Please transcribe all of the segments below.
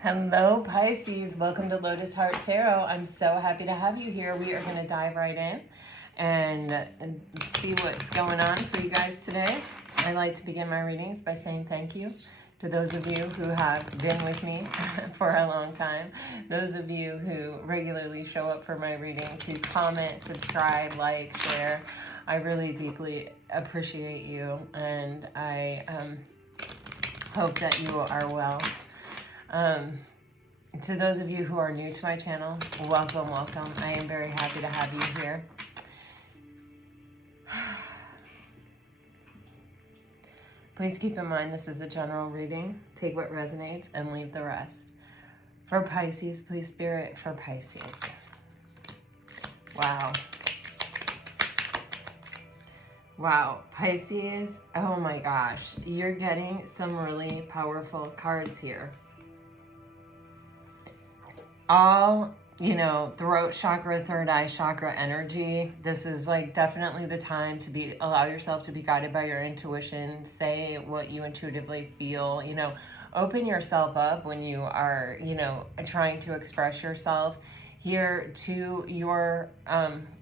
Hello, Pisces. Welcome to Lotus Heart Tarot. I'm so happy to have you here. We are going to dive right in and see what's going on for you guys today. I like to begin my readings by saying thank you to those of you who have been with me for a long time. Those of you who regularly show up for my readings, who comment, subscribe, like, share. I really deeply appreciate you, and I hope that you are well. To those of you who are new to my channel, welcome. I am very happy to have you here. Please keep in mind this is a general reading. Take what resonates and leave the rest. For Pisces, please Spirit, for Pisces. Wow, Pisces, oh my gosh, you're getting some really powerful cards here. All, throat chakra, third eye chakra energy. This is like definitely the time to allow yourself to be guided by your intuition. Say what you intuitively feel, open yourself up when you are, trying to express yourself here to your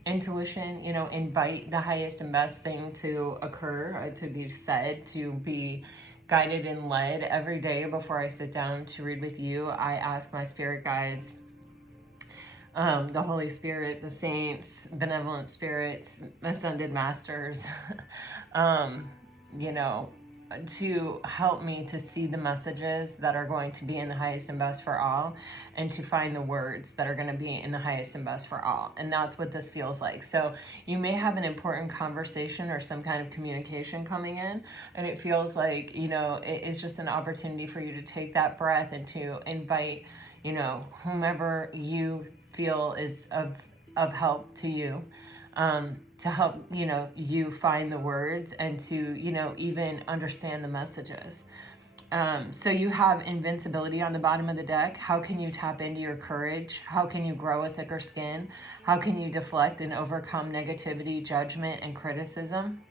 intuition, invite the highest and best thing to occur, to be said, to be guided and led. Every day before I sit down to read with you, I ask my spirit guides, the Holy Spirit, the saints, benevolent spirits, ascended masters, to help me to see the messages that are going to be in the highest and best for all, and to find the words that are going to be in the highest and best for all. And that's what this feels like. So you may have an important conversation or some kind of communication coming in, and it feels like, it is just an opportunity for you to take that breath and to invite, whomever you feel is of help to you, to help, you find the words and to, even understand the messages. So you have invincibility on the bottom of the deck. How can you tap into your courage? How can you grow a thicker skin? How can you deflect and overcome negativity, judgment, and criticism?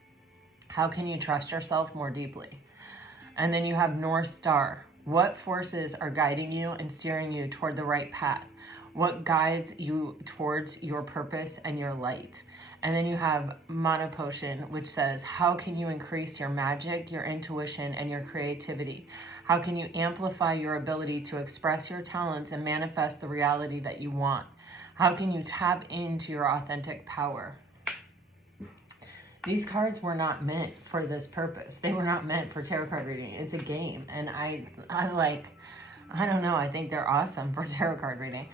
How can you trust yourself more deeply? And then you have North Star. What forces are guiding you and steering you toward the right path? What guides you towards your purpose and your light? And then you have Mana Potion, which says, how can you increase your magic, your intuition, and your creativity? How can you amplify your ability to express your talents and manifest the reality that you want? How can you tap into your authentic power? These cards were not meant for this purpose. They were not meant for tarot card reading. It's a game. And I don't know, I think they're awesome for tarot card reading.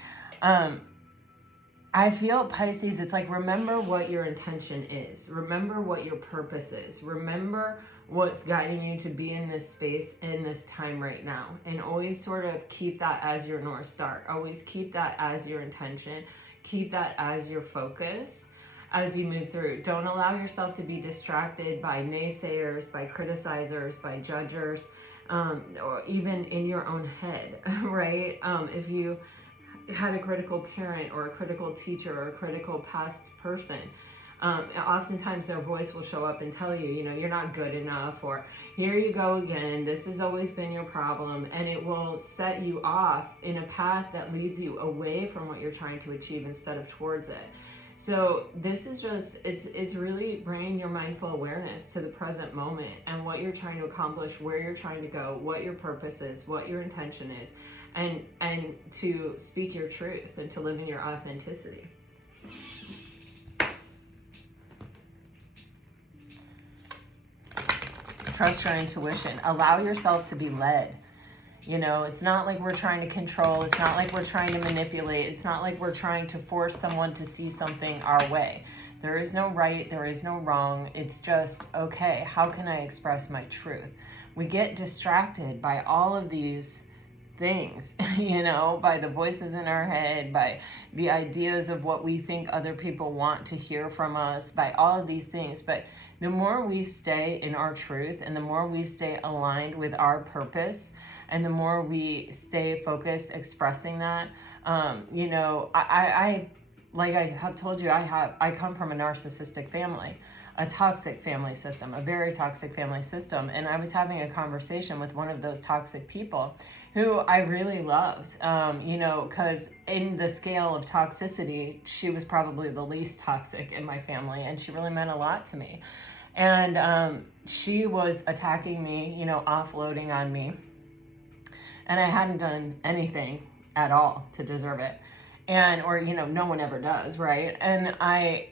I feel, Pisces, it's like, remember what your intention is. Remember what your purpose is. Remember what's guiding you to be in this space in this time right now. And always sort of keep that as your North Star. Always keep that as your intention. Keep that as your focus as you move through. Don't allow yourself to be distracted by naysayers, by criticizers, by judgers, or even in your own head, right? If you had a critical parent or a critical teacher or a critical past person, oftentimes their voice will show up and tell you, you're not good enough, or here you go again, this has always been your problem, and it will set you off in a path that leads you away from what you're trying to achieve instead of towards it. So this is just, it's really bringing your mindful awareness to the present moment and what you're trying to accomplish, where you're trying to go, what your purpose is, what your intention is, and to speak your truth and to live in your authenticity. Trust your intuition. Allow yourself to be led. It's not like we're trying to control. It's not like we're trying to manipulate. It's not like we're trying to force someone to see something our way. There is no right. There is no wrong. It's just, okay, how can I express my truth? We get distracted by all of these things, by the voices in our head, by the ideas of what we think other people want to hear from us, by all of these things. But the more we stay in our truth and the more we stay aligned with our purpose and the more we stay focused expressing that, I like I have told you, I come from a narcissistic family. a toxic family system, a very toxic family system. And I was having a conversation with one of those toxic people who I really loved, you know, because in the scale of toxicity, she was probably the least toxic in my family, and she really meant a lot to me. And she was attacking me, you know, offloading on me, and I hadn't done anything at all to deserve it. And, or, you know, no one ever does, right? And I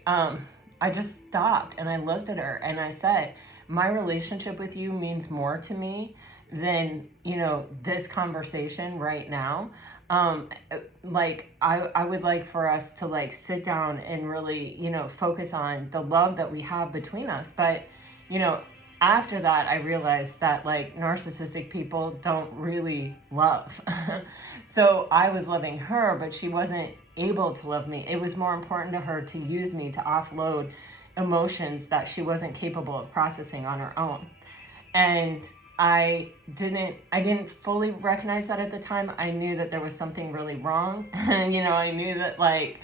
just stopped and I looked at her and I said, my relationship with you means more to me than, you know, this conversation right now. Like I would like for us to like sit down and really, you know, focus on the love that we have between us. But, you know, after that, I realized that like narcissistic people don't really love. So I was loving her, but she wasn't able to love me. It was more important to her to use me to offload emotions that she wasn't capable of processing on her own. And I didn't fully recognize that at the time. I knew that there was something really wrong. And, you know, I knew that like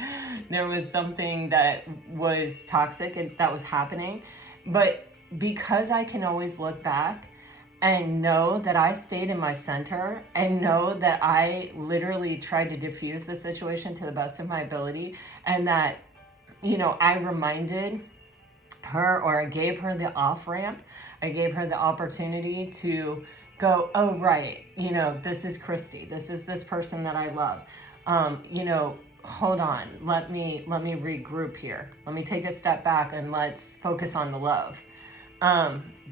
there was something that was toxic and that was happening. But because I can always look back and know that I stayed in my center and know that I literally tried to diffuse the situation to the best of my ability, and that, you know, I reminded her, or I gave her the off ramp, I gave her the opportunity to go, oh, right, you know, this is Christy, this is this person that I love, you know, hold on, let me regroup here, let me take a step back and let's focus on the love.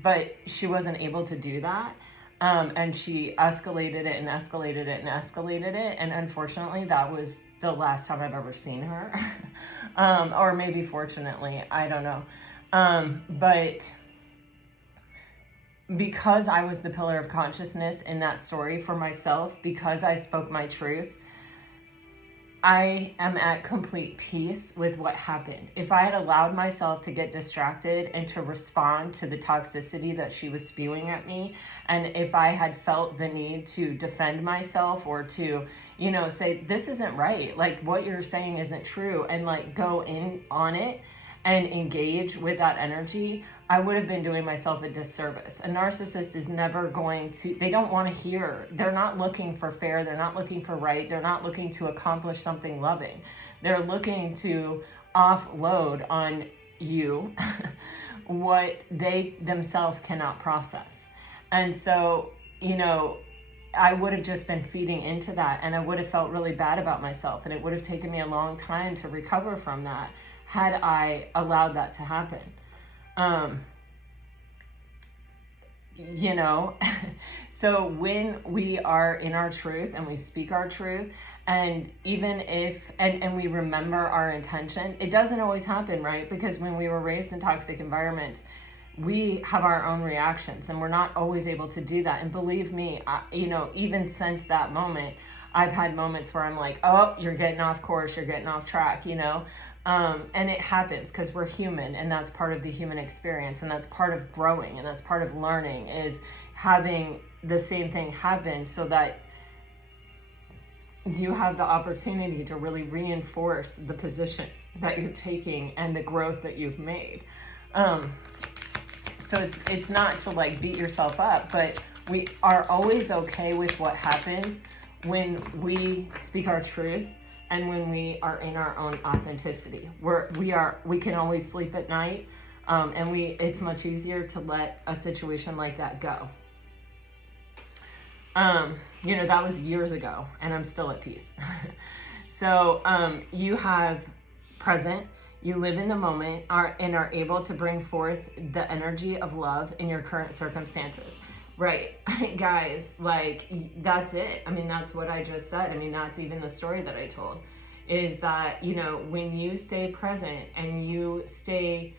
But she wasn't able to do that. And she escalated it and escalated it and escalated it. And unfortunately, that was the last time I've ever seen her. Or maybe fortunately, I don't know. But because I was the pillar of consciousness in that story for myself, because I spoke my truth, I am at complete peace with what happened. If I had allowed myself to get distracted and to respond to the toxicity that she was spewing at me, and if I had felt the need to defend myself or to, you know, say, this isn't right, like what you're saying isn't true, and like go in on it and engage with that energy, I would have been doing myself a disservice. A narcissist is never going to, they don't want to hear, they're not looking for fair, they're not looking for right, they're not looking to accomplish something loving. They're looking to offload on you what they themselves cannot process. And so, you know, I would have just been feeding into that, and I would have felt really bad about myself, and it would have taken me a long time to recover from that had I allowed that to happen. You know, so when we are in our truth and we speak our truth, and even if, and we remember our intention, it doesn't always happen, right? Because when we were raised in toxic environments, we have our own reactions, and we're not always able to do that. And believe me, you know, even since that moment, I've had moments where I'm like, oh, you're getting off course, you're getting off track, you know? And it happens because we're human, and that's part of the human experience, and that's part of growing, and that's part of learning, is having the same thing happen so that you have the opportunity to really reinforce the position that you're taking and the growth that you've made. So it's not to like beat yourself up, but we are always okay with what happens when we speak our truth and when we are in our own authenticity. We can always sleep at night, and it's much easier to let a situation like that go. You know, that was years ago, and I'm still at peace. So you have present, you live in the moment, and are able to bring forth the energy of love in your current circumstances. Right, guys, like, that's it. I mean, that's what I just said. I mean, that's even the story that I told, is that, you know, when you stay present and you stay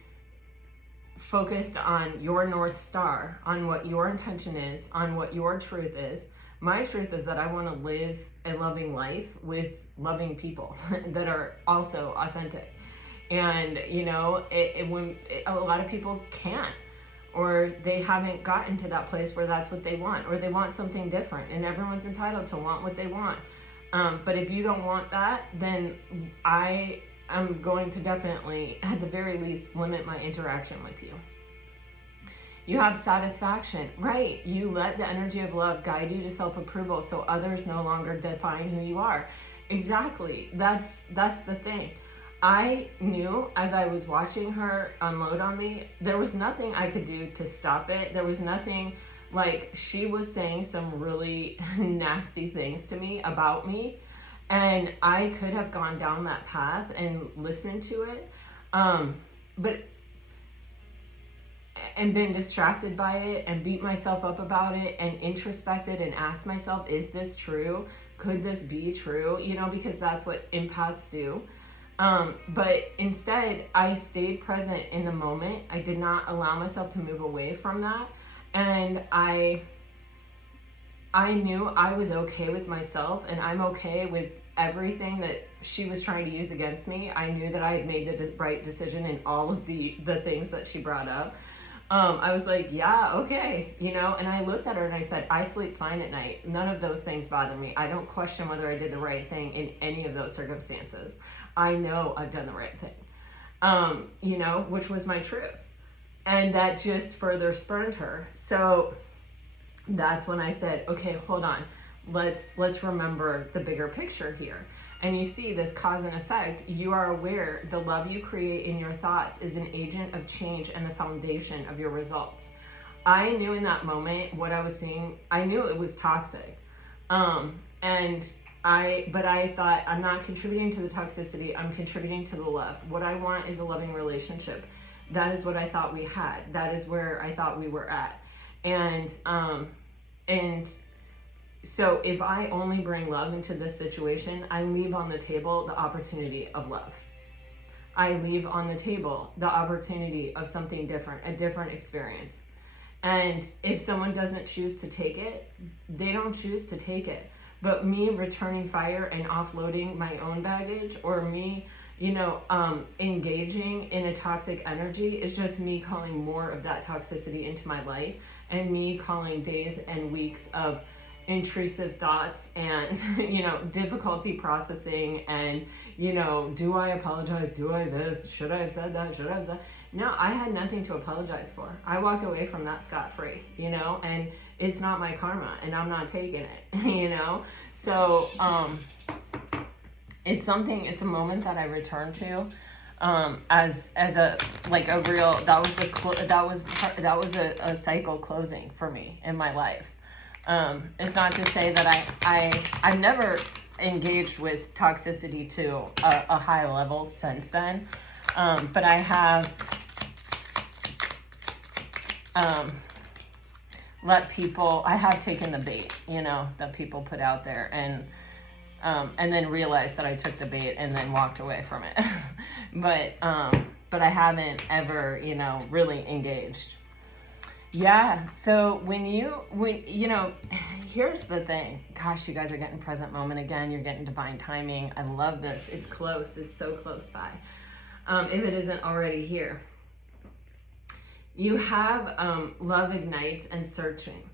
focused on your North Star, on what your intention is, on what your truth is. My truth is that I want to live a loving life with loving people that are also authentic. And, you know, when a lot of people can't, or they haven't gotten to that place where that's what they want, or they want something different, and everyone's entitled to want what they want. But if you don't want that, then I I'm going to definitely, at the very least, limit my interaction with you. You have satisfaction, right? You let the energy of love guide you to self-approval so others no longer define who you are. Exactly. That's the thing. I knew as I was watching her unload on me, there was nothing I could do to stop it. There was nothing, like, she was saying some really nasty things to me about me, and I could have gone down that path and listened to it, but and been distracted by it and beat myself up about it and introspected and asked myself, is this true? Could this be true? You know, because that's what empaths do. But instead, I stayed present in the moment. I did not allow myself to move away from that. And I knew I was okay with myself, and I'm okay with everything that she was trying to use against me. I knew that I had made the right decision in all of the things that she brought up. I was like, yeah, okay, you know, and I looked at her and I said, I sleep fine at night. None of those things bother me. I don't question whether I did the right thing in any of those circumstances. I know I've done the right thing, you know, which was my truth. And that just further spurned her. So that's when I said, okay, hold on. Let's remember the bigger picture here. And you see this cause and effect. You are aware the love you create in your thoughts is an agent of change and the foundation of your results. I knew in that moment what I was seeing. I knew it was toxic. But I thought, I'm not contributing to the toxicity. I'm contributing to the love. What I want is a loving relationship. That is what I thought we had. That is where I thought we were at. And so if I only bring love into this situation, I leave on the table the opportunity of love. I leave on the table the opportunity of something different, a different experience. And if someone doesn't choose to take it, they don't choose to take it. But me returning fire and offloading my own baggage, or me, you know, engaging in a toxic energy, is just me calling more of that toxicity into my life, and me calling days and weeks of intrusive thoughts and, you know, difficulty processing, and, you know, do I apologize? Do I this? Should I have said that? Should I have said? No, I had nothing to apologize for. I walked away from that scot-free, you know, and it's not my karma, and I'm not taking it, you know? So, it's a moment that I return to, as a, like, a real, that was a cycle closing for me in my life. It's not to say that I've never engaged with toxicity to a high level since then, but I have I have taken the bait, you know, that people put out there, and then realized that I took the bait and then walked away from it. but I haven't ever, you know, really engaged. Yeah, so when you know, here's the thing. Gosh, you guys are getting present moment again. You're getting divine timing. I love this. It's close. It's so close by. If it isn't already here. You have love ignites and searching.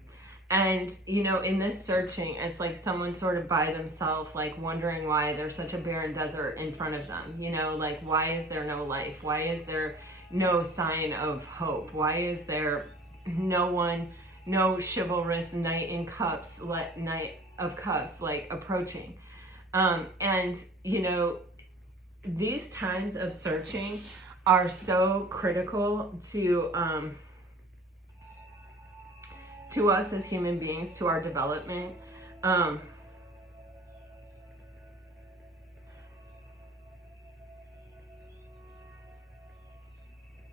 And, you know, in this searching, it's like someone sort of by themselves, like wondering why there's such a barren desert in front of them. You know, like, why is there no life? Why is there no sign of hope? Why is there no chivalrous knight of cups, like, approaching? And, you know, these times of searching are so critical to us as human beings, to our development.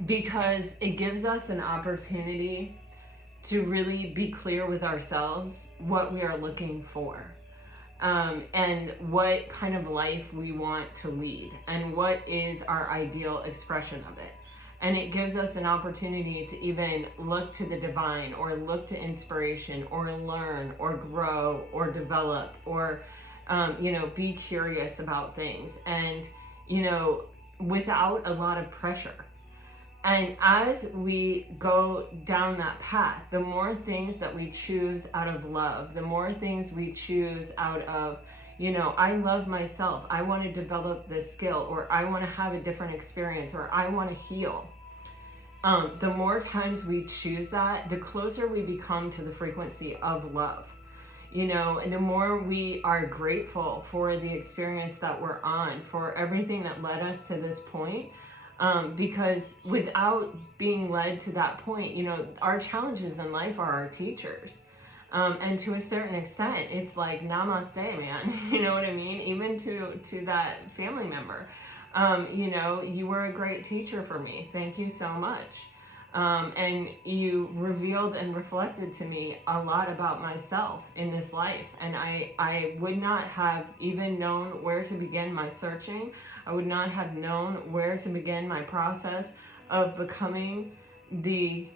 Because it gives us an opportunity to really be clear with ourselves what we are looking for, and what kind of life we want to lead, and what is our ideal expression of it. And it gives us an opportunity to even look to the divine, or look to inspiration, or learn, or grow, or develop, or, you know, be curious about things, and, you know, without a lot of pressure. And as we go down that path, the more things that we choose out of love, the more things we choose out of, You know, I love myself. I want to develop this skill, or I want to have a different experience, or I want to heal. The more times we choose that, the closer we become to the frequency of love. You know, and the more we are grateful for the experience that we're on, for everything that led us to this point. Because without being led to that point, you know, our challenges in life are our teachers. And to a certain extent, it's like, namaste, man. You know what I mean? Even to that family member. You know, you were a great teacher for me. Thank you so much. And you revealed and reflected to me a lot about myself in this life. And I would not have even known where to begin my searching. I would not have known where to begin my process of becoming the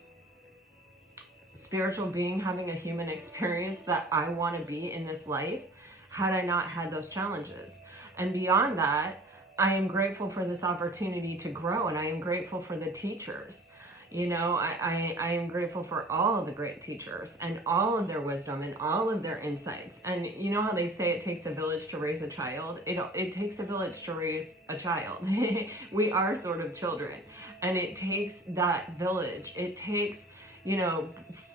spiritual being, having a human experience that I want to be in this life, had I not had those challenges. And beyond that, I am grateful for this opportunity to grow, and I am grateful for the teachers. You know, I am grateful for all of the great teachers and all of their wisdom and all of their insights. And you know how they say it takes a village to raise a child? It takes a village to raise a child. We are sort of children, and it takes that village. It takes, you know,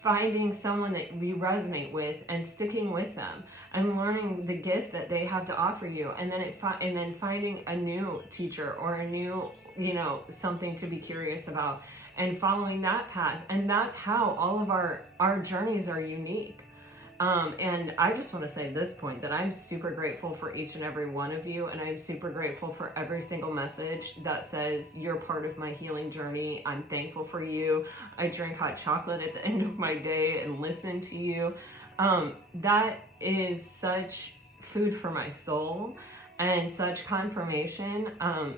finding someone that we resonate with and sticking with them and learning the gift that they have to offer you, and then finding a new teacher or a new, you know, something to be curious about, and following that path. And that's how all of our journeys are unique. And I just want to say at this point that I'm super grateful for each and every one of you, and I'm super grateful for every single message that says you're part of my healing journey. I'm thankful for you. I drink hot chocolate at the end of my day and listen to you. That is such food for my soul and such confirmation,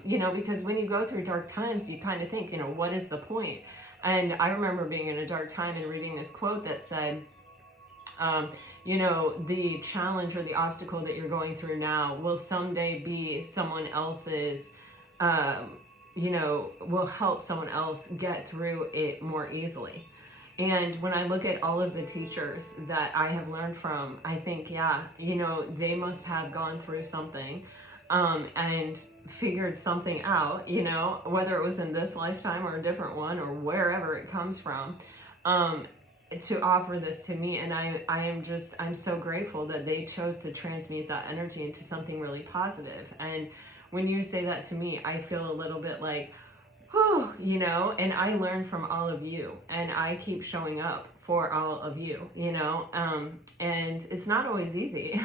you know, because when you go through dark times, you kind of think, you know, what is the point? And I remember being in a dark time and reading this quote that said, you know, the challenge or the obstacle that you're going through now will someday be someone else's, you know, will help someone else get through it more easily. And when I look at all of the teachers that I have learned from, I think, yeah, you know, they must have gone through something, and figured something out, you know, whether it was in this lifetime or a different one or wherever it comes from, to offer this to me. And I'm so grateful that they chose to transmute that energy into something really positive. And when you say that to me, I feel a little bit like, whew, you know, and I learn from all of you, and I keep showing up for all of you, you know, and it's not always easy,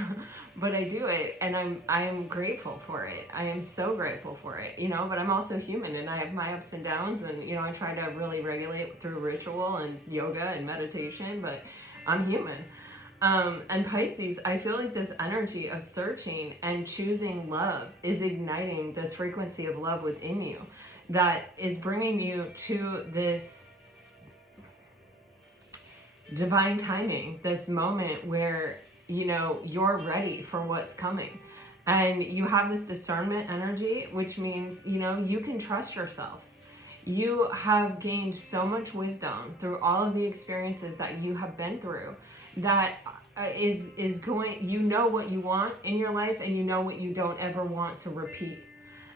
but I do it, and I'm grateful for it. I am so grateful for it, you know, but I'm also human, and I have my ups and downs, and, you know, I try to really regulate through ritual and yoga and meditation, but I'm human. And Pisces, I feel like this energy of searching and choosing love is igniting this frequency of love within you that is bringing you to this divine timing, this moment where, you know, you're ready for what's coming. And you have this discernment energy, which means, you know, you can trust yourself. You have gained so much wisdom through all of the experiences that you have been through that is going, you know what you want in your life, and you know what you don't ever want to repeat.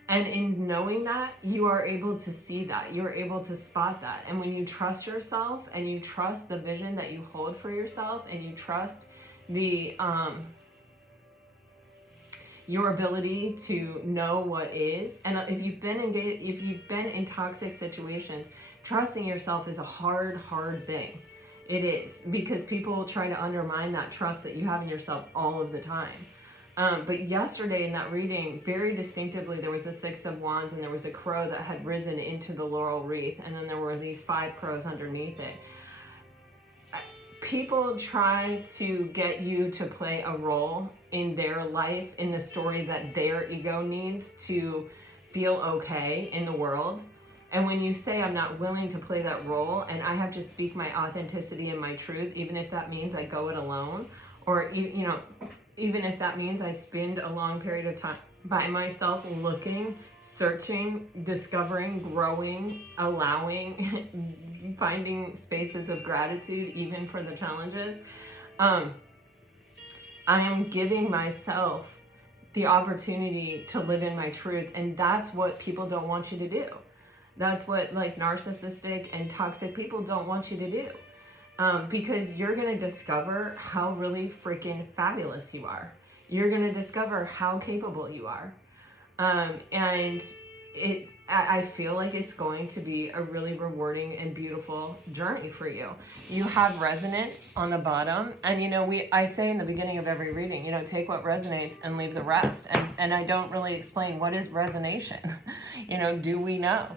And in knowing that, you are able to see that, you're able to spot that. And when you trust yourself, and you trust the vision that you hold for yourself, and you trust the your ability to know what is, and if you've been in toxic situations, trusting yourself is a hard thing. It is, because people try to undermine that trust that you have in yourself all of the time. But yesterday in that reading, very distinctively, there was a 6 of Wands, and there was a crow that had risen into the laurel wreath, and then there were these 5 crows underneath it. People try to get you to play a role in their life, in the story that their ego needs to feel okay in the world. And when you say, I'm not willing to play that role, and I have to speak my authenticity and my truth, even if that means I go it alone, or, you know, even if that means I spend a long period of time by myself looking, searching, discovering, growing, allowing, finding spaces of gratitude, even for the challenges, I am giving myself the opportunity to live in my truth. And that's what people don't want you to do. That's what like narcissistic and toxic people don't want you to do. Because you're going to discover how really freaking fabulous you are. You're going to discover how capable you are. And I feel like it's going to be a really rewarding and beautiful journey for you. You have resonance on the bottom. And, you know, I say in the beginning of every reading, you know, take what resonates and leave the rest. And I don't really explain what is resonation. You know, do we know?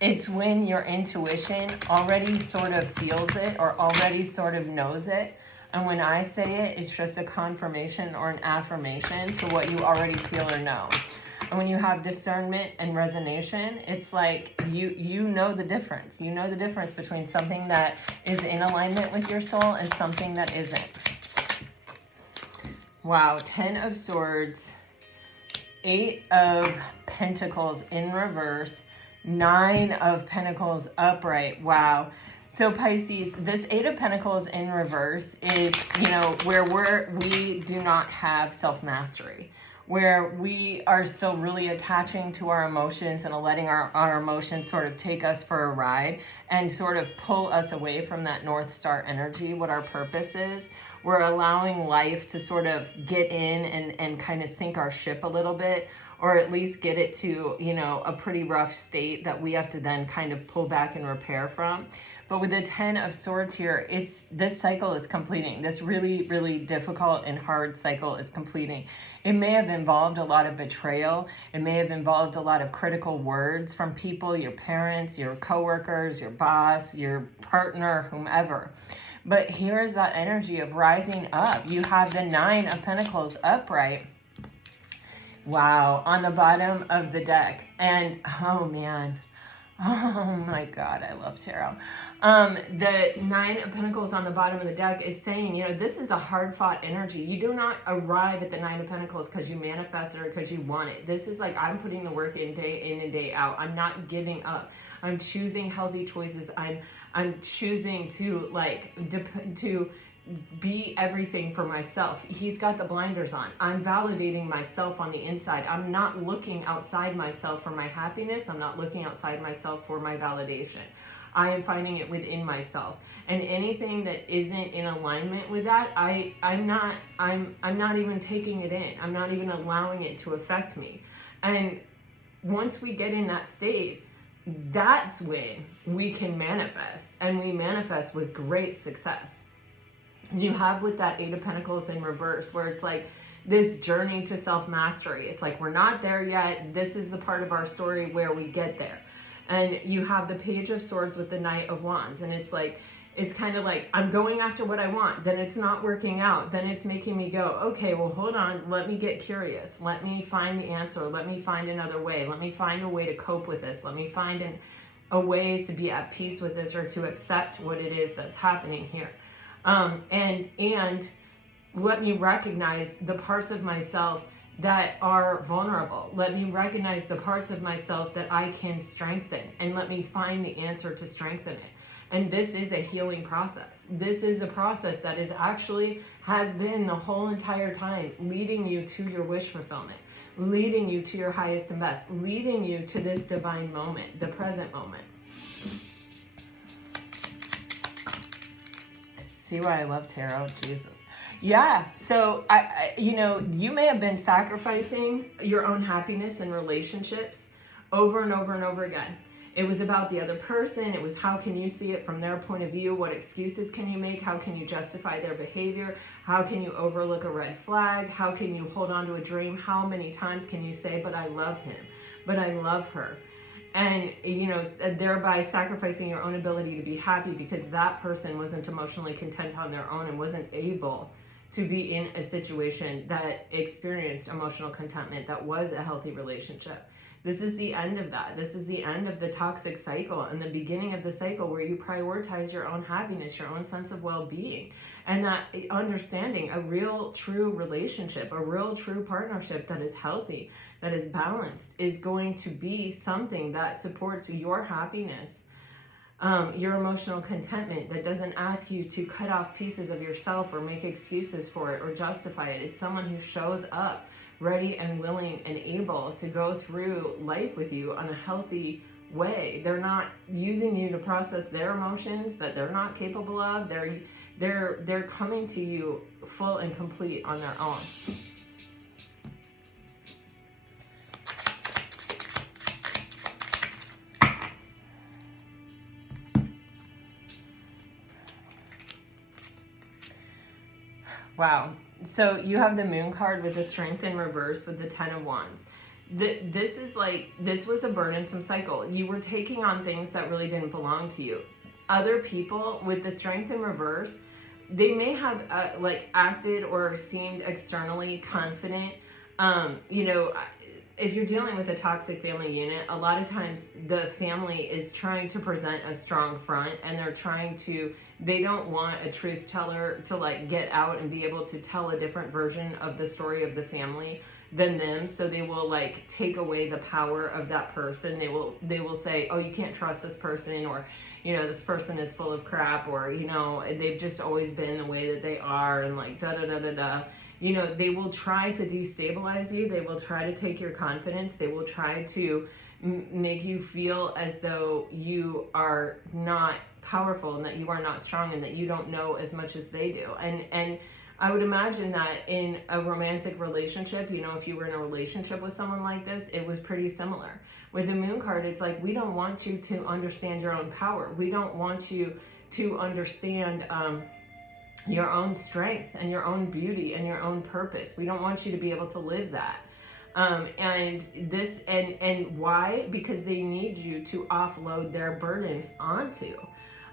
It's when your intuition already sort of feels it or already sort of knows it. And when I say it, it's just a confirmation or an affirmation to what you already feel or know. And when you have discernment and resonation, it's like you know the difference. You know the difference between something that is in alignment with your soul and something that isn't. Wow, 10 of Swords, 8 of Pentacles in reverse, 9 of Pentacles upright. Wow. So Pisces, this 8 of Pentacles in reverse is, you know, where we do not have self-mastery, where we are still really attaching to our emotions and letting our emotions sort of take us for a ride and sort of pull us away from that North Star energy, what our purpose is. We're allowing life to sort of get in and kind of sink our ship a little bit, or at least get it to, you know, a pretty rough state that we have to then kind of pull back and repair from. But with the 10 of Swords here, this cycle is completing. This really, really difficult and hard cycle is completing. It may have involved a lot of betrayal. It may have involved a lot of critical words from people, your parents, your coworkers, your boss, your partner, whomever. But here's that energy of rising up. You have the 9 of Pentacles upright. Wow, on the bottom of the deck. And, oh man, oh my God, I love tarot. The 9 of Pentacles on the bottom of the deck is saying, you know, this is a hard-fought energy. You do not arrive at the 9 of Pentacles because you manifest it or because you want it. This is like, I'm putting the work in and day out. I'm not giving up. I'm choosing healthy choices. I'm choosing to to be everything for myself. He's got the blinders on. I'm validating myself on the inside. I'm not looking outside myself for my happiness. I'm not looking outside myself for my validation. I am finding it within myself. And anything that isn't in alignment with that, I'm not even taking it in. I'm not even allowing it to affect me. And once we get in that state, that's when we can manifest, and we manifest with great success. You have with that 8 of Pentacles in reverse, where it's like this journey to self-mastery. It's like, we're not there yet. This is the part of our story where we get there. And you have the Page of Swords with the Knight of Wands. And it's like, it's kind of like, I'm going after what I want. Then it's not working out. Then it's making me go, okay, well, hold on. Let me get curious. Let me find the answer. Let me find another way. Let me find a way to cope with this. Let me find a way to be at peace with this, or to accept what it is that's happening here. And let me recognize the parts of myself that are vulnerable. Let me recognize the parts of myself that I can strengthen, and let me find the answer to strengthen it. And this is a healing process. This is a process that is actually has been the whole entire time leading you to your wish fulfillment, leading you to your highest and best, leading you to this divine moment, the present moment. See why I love tarot? Jesus. Yeah, so you know, you may have been sacrificing your own happiness in relationships over and over and over again. It was about the other person. It was, how can you see it from their point of view? What excuses can you make? How can you justify their behavior? How can you overlook a red flag? How can you hold on to a dream? How many times can you say, but I love him, but I love her? And, you know, thereby sacrificing your own ability to be happy because that person wasn't emotionally content on their own and wasn't able to be in a situation that experienced emotional contentment, that was a healthy relationship. This is the end of that. This is the end of the toxic cycle and the beginning of the cycle where you prioritize your own happiness, your own sense of well-being, and that understanding a real, true relationship, a real, true partnership that is healthy, that is balanced, is going to be something that supports your happiness Your emotional contentment that doesn't ask you to cut off pieces of yourself or make excuses for it or justify it. It's someone who shows up ready and willing and able to go through life with you on a healthy way. They're not using you to process their emotions that they're not capable of. They're coming to you full and complete on their own. Wow. So you have the Moon card with the Strength in reverse with the 10 of Wands. This was a burdensome cycle. You were taking on things that really didn't belong to you. Other people with the Strength in reverse, they may have acted or seemed externally confident. If you're dealing with a toxic family unit, a lot of times the family is trying to present a strong front, and they don't want a truth teller to get out and be able to tell a different version of the story of the family than them. So they will take away the power of that person. They will say, oh, you can't trust this person, or this person is full of crap, or they've just always been the way that they are, and da-da-da-da-da. They will try to destabilize you. They will try to take your confidence. They will try to make you feel as though you are not powerful, and that you are not strong, and that you don't know as much as they do. And I would imagine that in a romantic relationship, if you were in a relationship with someone like this, it was pretty similar. With the Moon card, it's like, we don't want you to understand your own power. We don't want you to understand your own strength and your own beauty and your own purpose. We don't want you to be able to live that. And why? Because they need you to offload their burdens onto.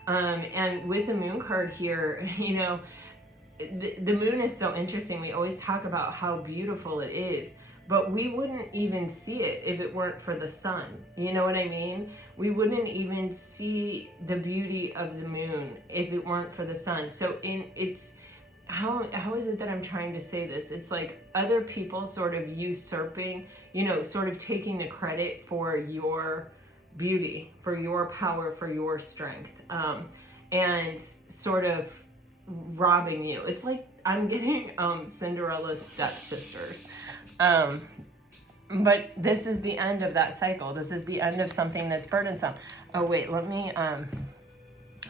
And with the Moon card here, the moon is so interesting. We always talk about how beautiful it is, but we wouldn't even see it if it weren't for the sun. You know what I mean? We wouldn't even see the beauty of the moon if it weren't for the sun. So how is it that I'm trying to say this? It's like other people sort of usurping, sort of taking the credit for your beauty, for your power, for your strength, and sort of robbing you. It's like I'm getting Cinderella's stepsisters. But this is the end of that cycle. This is the end of something that's burdensome. Oh wait, let me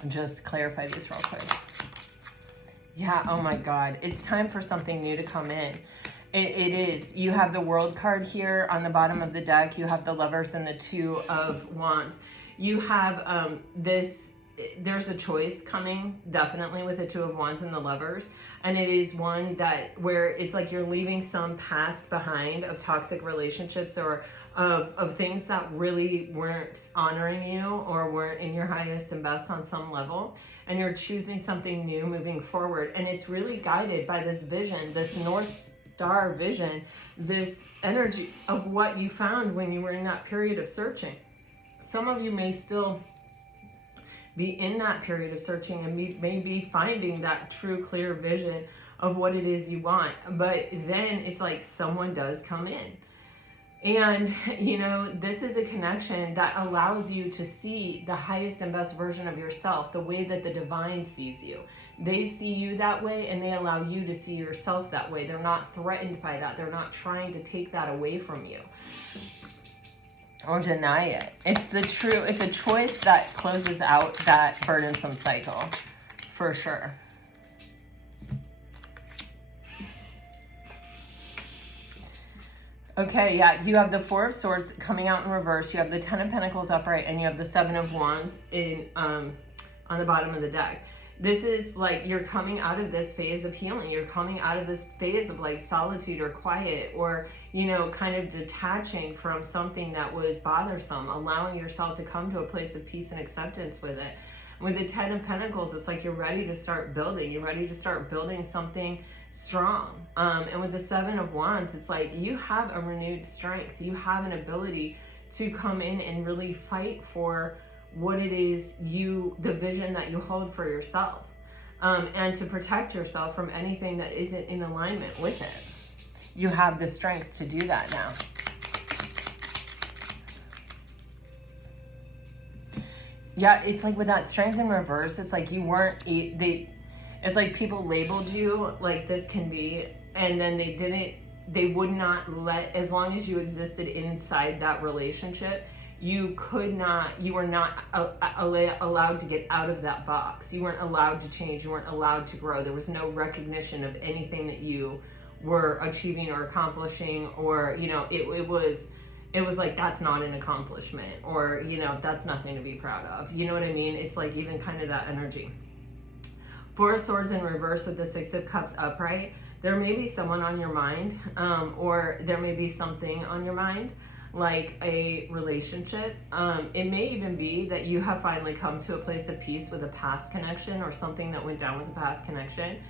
just clarify this real quick. Yeah, oh my God. It's time for something new to come in. It is. You have the World card here on the bottom of the deck. You have the Lovers and the Two of Wands. You have there's a choice coming, definitely, with the Two of Wands and the Lovers. And it is one where it's like you're leaving some past behind of toxic relationships, or of things that really weren't honoring you or weren't in your highest and best on some level. And you're choosing something new moving forward. And it's really guided by this vision, this North Star vision, this energy of what you found when you were in that period of searching. Some of you may still be in that period of searching and may be finding that true, clear vision of what it is you want. But then it's like someone does come in. And, this is a connection that allows you to see the highest and best version of yourself, the way that the divine sees you. They see you that way, and they allow you to see yourself that way. They're not threatened by that. They're not trying to take that away from you or deny it. It's a choice that closes out that burdensome cycle, for sure. Okay, yeah, you have the Four of Swords coming out in reverse. You have the Ten of Pentacles upright, and you have the Seven of Wands on the bottom of the deck. This is like you're coming out of this phase of healing. You're coming out of this phase of solitude or quiet, or, kind of detaching from something that was bothersome, allowing yourself to come to a place of peace and acceptance with it. With the Ten of Pentacles, it's like you're ready to start building. You're ready to start building something strong. And with the Seven of Wands, it's like you have a renewed strength. You have an ability to come in and really fight for what it is the vision that you hold for yourself, and to protect yourself from anything that isn't in alignment with it. You have the strength to do that now. Yeah, it's like with that strength in reverse, it's like you weren't, it's like people labeled you like this can be, and then they would not let, as long as you existed inside that relationship, you were not allowed to get out of that box. You weren't allowed to change. You weren't allowed to grow. There was no recognition of anything that you were achieving or accomplishing, or, it was like, that's not an accomplishment, or, that's nothing to be proud of. You know what I mean? It's like even kind of that energy. Four of Swords in reverse with the Six of Cups upright. There may be someone on your mind, or there may be something on your mind, like a relationship. It may even be that you have finally come to a place of peace with a past connection, or something that went down with a past connection.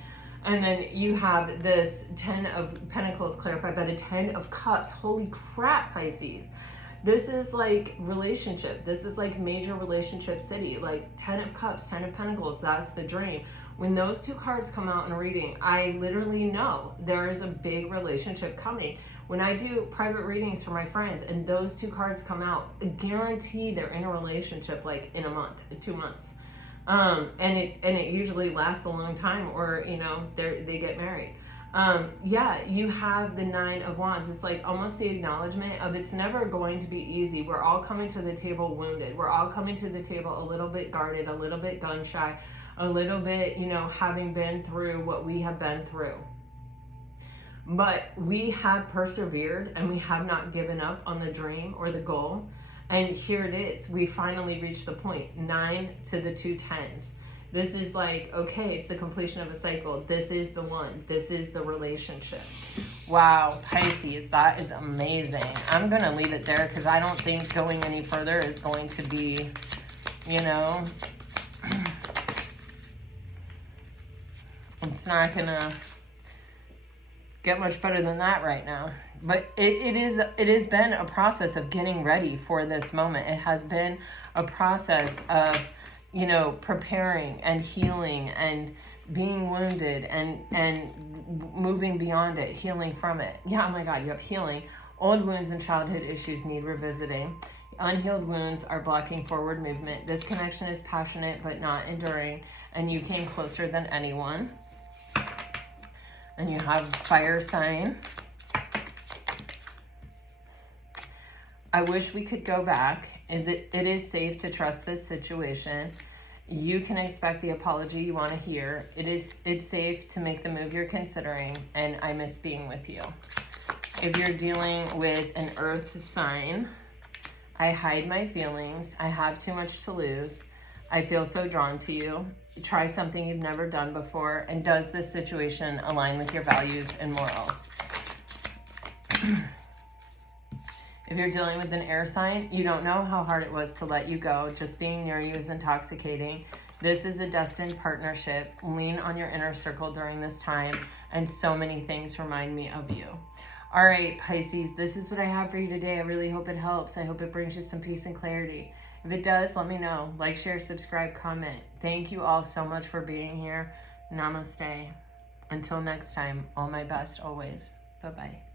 And then you have this 10 of Pentacles clarified by the 10 of Cups. Holy crap, Pisces. This is like relationship. This is like major relationship city. Like 10 of Cups, 10 of Pentacles, that's the dream. When those two cards come out in a reading, I literally know there is a big relationship coming. When I do private readings for my friends and those two cards come out, I guarantee they're in a relationship like in a month, 2 months. And it usually lasts a long time, or, they get married. Yeah, you have the 9 of Wands. It's like almost the acknowledgement of it's never going to be easy. We're all coming to the table wounded. We're all coming to the table a little bit guarded, a little bit gun shy, a little bit, having been through what we have been through. But we have persevered, and we have not given up on the dream or the goal. And here it is. We finally reached the point. 9 to the 2 10s. This is like, okay, it's the completion of a cycle. This is the one. This is the relationship. Wow, Pisces, that is amazing. I'm going to leave it there because I don't think going any further is going to be, it's not going to get much better than that right now. But it has been a process of getting ready for this moment. It has been a process of, preparing and healing and being wounded and moving beyond it, healing from it. Yeah, oh my God, you have healing. Old wounds and childhood issues need revisiting. Unhealed wounds are blocking forward movement. This connection is passionate but not enduring, and you came closer than anyone. And you have fire sign. I wish we could go back. It is safe to trust this situation. You can expect the apology you want to hear. It's safe to make the move you're considering, and I miss being with you. If you're dealing with an earth sign, I hide my feelings. I have too much to lose. I feel so drawn to you. Try something you've never done before. And does this situation align with your values and morals? If you're dealing with an air sign, you don't know how hard it was to let you go. Just being near you is intoxicating. This is a destined partnership. Lean on your inner circle during this time, and so many things remind me of you. All right, Pisces, this is what I have for you today. I really hope it helps. I hope it brings you some peace and clarity. If it does, let me know. Like, share, subscribe, comment. Thank you all so much for being here. Namaste. Until next time, all my best always. Bye-bye.